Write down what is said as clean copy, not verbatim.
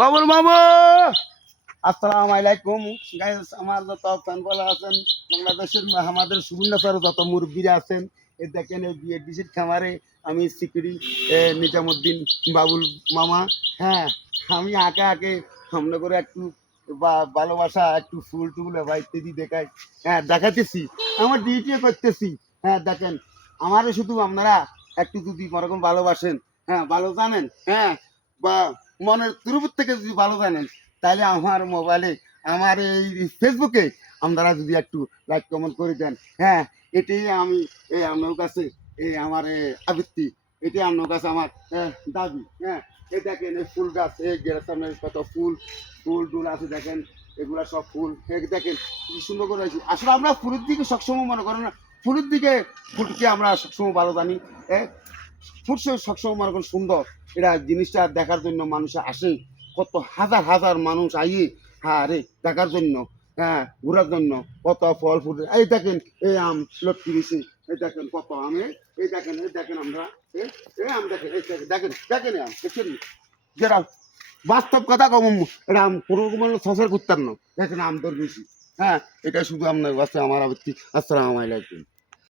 বাবুল মামু আসসালামু আলাইকুম গাইস। আমার যত ফ্যান বলা আছেন বাংলাদেশের আমাদের সুবর্ণ স্যার যত মুরব্বীরা আছেন এ দেখেন এই বিএডিসির খামারে আমি সিকিউরি নিজামুদ্দিন বাবুল মামা। হ্যাঁ, আমি আঁকে আঁকে সামনে করে একটু ভালোবাসা একটু ফুল টুল বা ইত্যাদি দেখাই। হ্যাঁ দেখাতেছি, আমার ডিউটিও করতেছি। হ্যাঁ দেখেন, আমারে শুধু আপনারা একটু যদি মরকম ভালোবাসেন, হ্যাঁ ভালো জানেন, হ্যাঁ বা মনের তুরুপুর থেকে যদি ভালো জানেন, তাহলে আমার মোবাইলে আমার এই ফেসবুকে আপনারা যদি একটু লাইক কমেন্ট করে দেন। হ্যাঁ এটাই আমি এই আপনার কাছে এই আমার আবৃত্তি, এটাই আপনার কাছে আমার দাবি। হ্যাঁ এই দেখেন এই ফুল গাছ, এই গেটের সামনে কত ফুল ফুল টুল আছে দেখেন, এগুলা সব ফুল। দেখেন কি সুন্দর করে আছে। আসলে আমরা ফুলের দিকে সবসময় মনে করেন না, ফুলের দিকে ফুলকে আমরা সবসময় ভালো জানি। ফুল সবসময় মনে করেন সুন্দর, এটা জিনিসটা দেখার জন্য মানুষ আসে, কত হাজার হাজার মানুষ আইয়ে হ্যাঁ রে দেখার জন্য, হ্যাঁ ঘোরার জন্য। কত ফল ফুল, এই দেখেন এই আম লটকি দিয়েছি, এই দেখেন কত আমে, এই দেখেন আমরা এই আম দেখেন, এই দেখেন দেখেন আম দেখছেন, যেটা বাস্তব কথা কম, এটা আম কোনো কোনো সসার করতাম না। দেখেন আম তোর বেশি। হ্যাঁ এটা শুধু আপনার কাছে আমার আবৃত্তি। আসসালামু আলাইকুম।